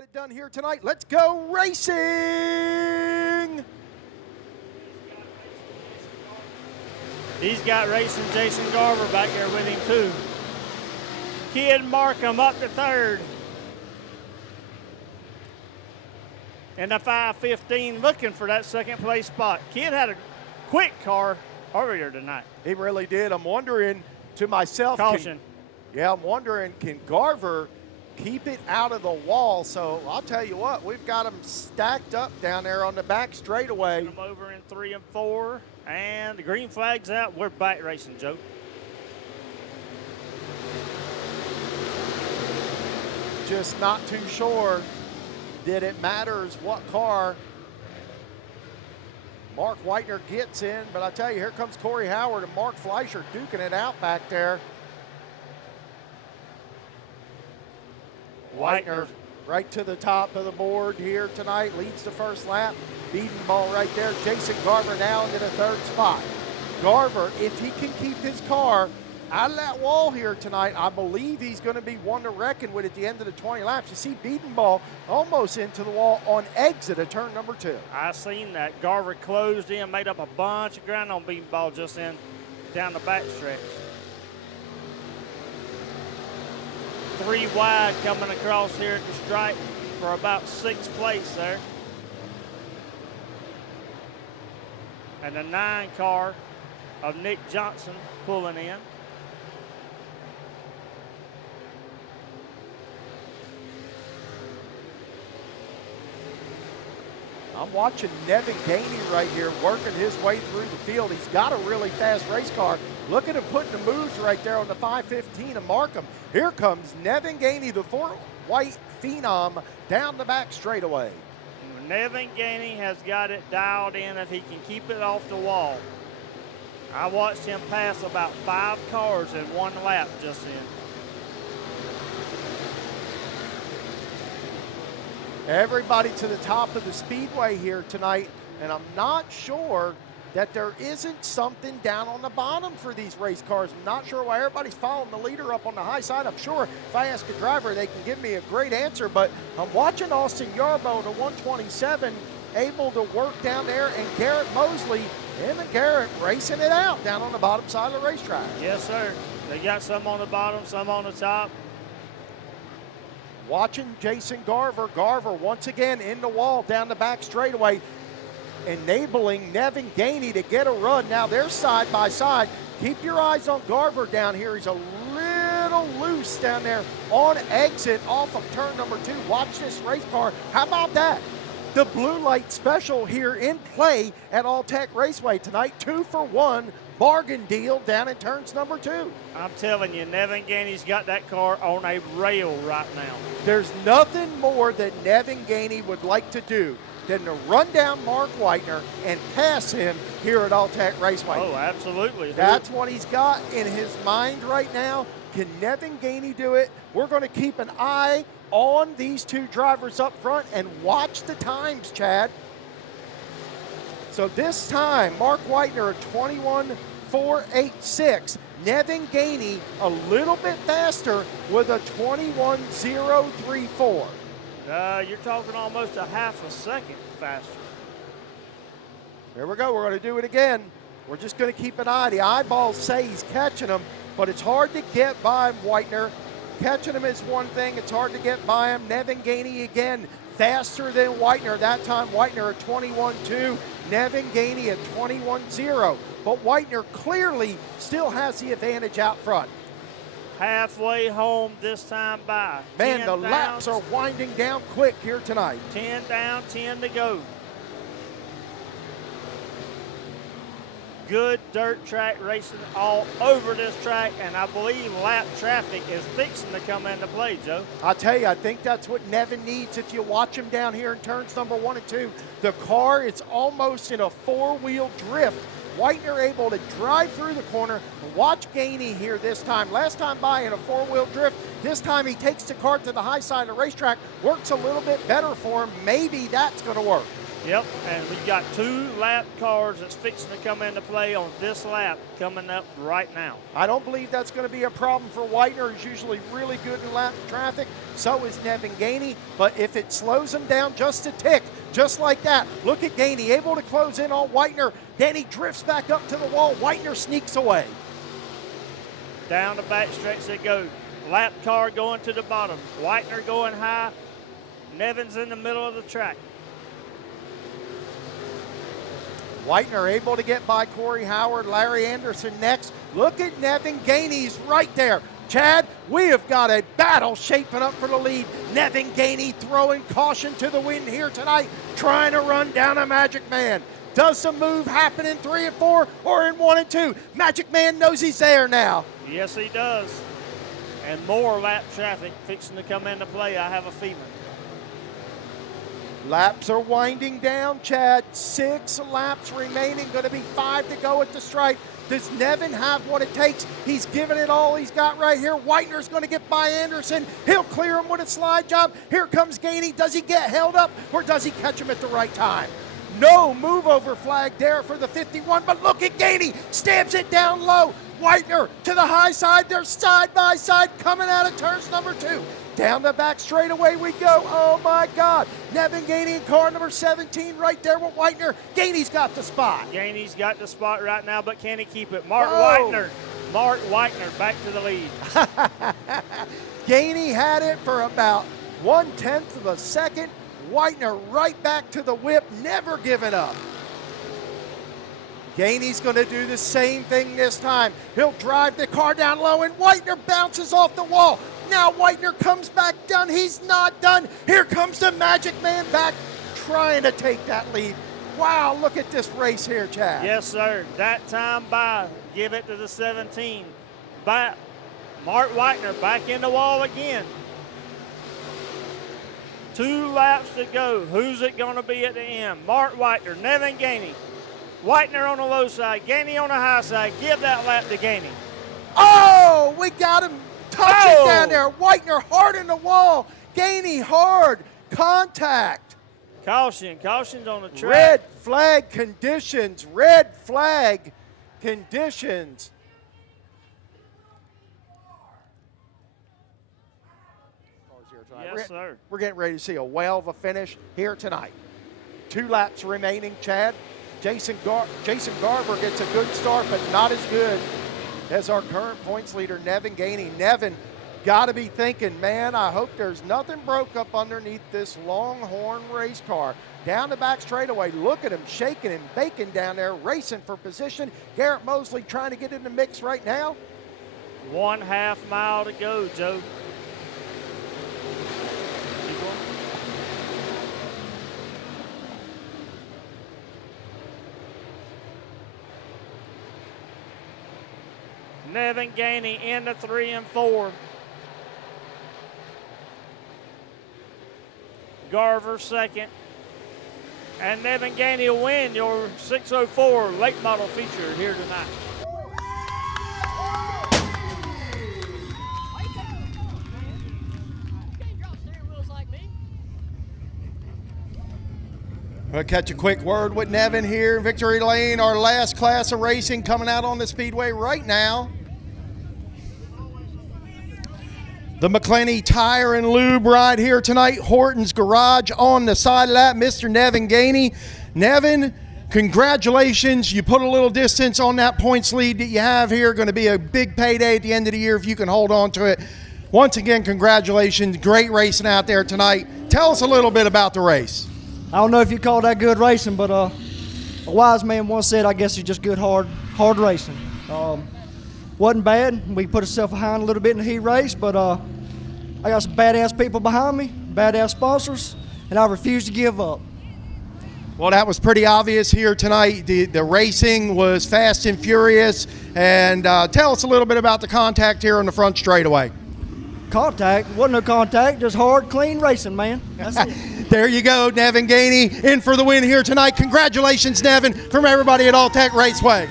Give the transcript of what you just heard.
get it done here tonight. Let's go racing! He's got racing Jason Garver back there with him too. Kid Markham up to third. And the 515 looking for that second place spot. Kid had a quick car earlier tonight. He really did. I'm wondering to myself. Caution. I'm wondering, can Garver keep it out of the wall? So I'll tell you what, we've got them stacked up down there on the back straightaway. I'm over in 3 and 4, and the green flag's out. We're back racing, Joe. Just not too sure that it matters what car Mark Whitener gets in, but I tell you, here comes Corey Howard and Mark Fleischer duking it out back there. Whitener right to the top of the board here tonight, leads the first lap. Beating ball right there. Jason Garver now into the third spot. Garver, if he can keep his car out of that wall here tonight, I believe he's going to be one to reckon with at the end of the 20 laps. You see Beating ball almost into the wall on exit of turn number 2. I seen that. Garver closed in, made up a bunch of ground on Beating ball just in down the back stretch. 3 wide coming across here at the stripe for about 6th place there. And the 9 car of Nick Johnson pulling in. I'm watching Nevin Gainey right here working his way through the field. He's got a really fast race car. Look at him putting the moves right there on the 515 of Markham. Here comes Nevin Gainey, the 4-white phenom, down the back straightaway. Nevin Gainey has got it dialed in if he can keep it off the wall. I watched him pass about 5 cars in 1 lap just then. Everybody to the top of the speedway here tonight, and I'm not sure that there isn't something down on the bottom for these race cars. I'm not sure why everybody's following the leader up on the high side. I'm sure if I ask a driver, they can give me a great answer, but I'm watching Austin Yarbo, the 127, able to work down there, and Garrett Mosley, him and Garrett racing it out down on the bottom side of the racetrack. Yes, sir. They got some on the bottom, some on the top. Watching Jason Garver. Garver once again in the wall down the back straightaway, enabling Nevin Gainey to get a run. Now they're side by side. Keep your eyes on Garver down here. He's a little loose down there on exit off of turn number 2. Watch this race car. How about that? The blue light special here in play at All-Tech Raceway tonight. 2 for 1 bargain deal down in turns number 2. I'm telling you, Nevin Gainey's got that car on a rail right now. There's nothing more that Nevin Gainey would like to do than to run down Mark Whitener and pass him here at All-Tech Raceway. Oh, absolutely. That's what he's got in his mind right now. Can Nevin Gainey do it? We're going to keep an eye on these 2 drivers up front and watch the times, Chad. So this time, Mark Whitener at 21.486. Nevin Gainey a little bit faster with a 21.034. You're talking almost a half a second faster. Here we go. We're going to do it again. We're just going to keep an eye. The eyeballs say he's catching him, but it's hard to get by Whitener. Catching him is one thing. It's hard to get by him. Nevin Gainey again faster than Whitener. That time Whitener at 21.2. Nevin Gainey at 21.0. But Whitener clearly still has the advantage out front. Halfway home this time by. Man, the laps are winding down quick here tonight. 10 down, 10 to go. Good dirt track racing all over this track, and I believe lap traffic is fixing to come into play, Joe. I'll tell you, I think that's what Nevin needs. If you watch him down here in turns number 1 and 2, the car is almost in a 4-wheel drift. Whitener able to drive through the corner. Watch Gainey here this time. Last time by in a 4-wheel drift. This time he takes the car to the high side of the racetrack. Works a little bit better for him. Maybe that's going to work. Yep, and we've got 2 lap cars that's fixing to come into play on this lap coming up right now. I don't believe that's going to be a problem for Whitener. He's usually really good in lap traffic. So is Nevin Gainey. But if it slows him down just a tick, just like that, look at Gainey able to close in on Whitener. Then he drifts back up to the wall. Whitener sneaks away. Down the back stretch they go. Lap car going to the bottom. Whitener going high. Nevin's in the middle of the track. Whitener able to get by Corey Howard, Larry Anderson next. Look at Nevin Gainey's right there. Chad, we have got a battle shaping up for the lead. Nevin Gainey throwing caution to the wind here tonight, trying to run down a Magic Man. Does some move happen in 3 and 4 or in 1 and 2? Magic Man knows he's there now. Yes, he does. And more lap traffic fixing to come into play, I have a feeling. Laps are winding down, Chad. 6 laps remaining, going to be 5 to go at the stripe. Does Nevin have what it takes? He's given it all he's got right here. Whitener's going to get by Anderson. He'll clear him with a slide job. Here comes Gainey. Does he get held up or does he catch him at the right time? No move over flag there for the 51, but look at Gainey. Stamps it down low. Whitener to the high side. They're side by side coming out of turns number 2. Down the back straightaway we go. Oh my God. Nevin Gainey in car number 17 right there with Whitener. Gainey's got the spot. Gainey's got the spot right now, but can he keep it? Mark Whoa. Whitener back to the lead. Gainey had it for about 1/10 of a second. Whitener right back to the whip, never giving up. Gainey's going to do the same thing this time. He'll drive the car down low, and Whitener bounces off the wall. Now Whitener comes back down. He's not done. Here comes the Magic Man back, trying to take that lead. Wow, look at this race here, Chad. Yes, sir. That time by. Give it to the 17. Back. Mark Whitener back in the wall again. 2 laps to go. Who's it going to be at the end? Mark Whitener, Nevin Gainey. Whitener on the low side, Gainey on the high side. Give that lap to Gainey. Oh, we got him. Touch it down there. Whitener hard in the wall. Gainey hard. Contact. Caution's on the track. Red flag conditions. Red flag conditions. Yes, sir. We're getting ready to see a whale of a finish here tonight. 2 laps remaining, Chad. Jason Garver gets a good start, but not as good as our current points leader, Nevin Gainey. Nevin got to be thinking, man, I hope there's nothing broke up underneath this Longhorn race car. Down the back straightaway, look at him shaking and baking down there, racing for position. Garrett Mosley trying to get in the mix right now. 1/2 mile to go, Joe. Nevin Gainey into 3 and 4. Garver second. And Nevin Gainey will win your 604 late model feature here tonight. We'll catch a quick word with Nevin here in Victory Lane, our last class of racing coming out on the speedway right now. The McClenny Tire and Lube ride here tonight. Horton's Garage on the side of that. Mr. Nevin Gainey. Nevin, congratulations. You put a little distance on that points lead that you have here. Going to be a big payday at the end of the year if you can hold on to it. Once again, congratulations. Great racing out there tonight. Tell us a little bit about the race. I don't know if you call that good racing, but a wise man once said, I guess it's just good, hard racing. Wasn't bad. We put ourselves behind a little bit in the heat race, but I got some badass people behind me, badass sponsors, and I refuse to give up. Well, that was pretty obvious here tonight. The racing was fast and furious. And tell us a little bit about the contact here on the front straightaway. Contact? Wasn't no contact, just hard, clean racing, man. That's it. There you go, Nevin Gainey in for the win here tonight. Congratulations, Nevin, from everybody at All-Tech Raceway.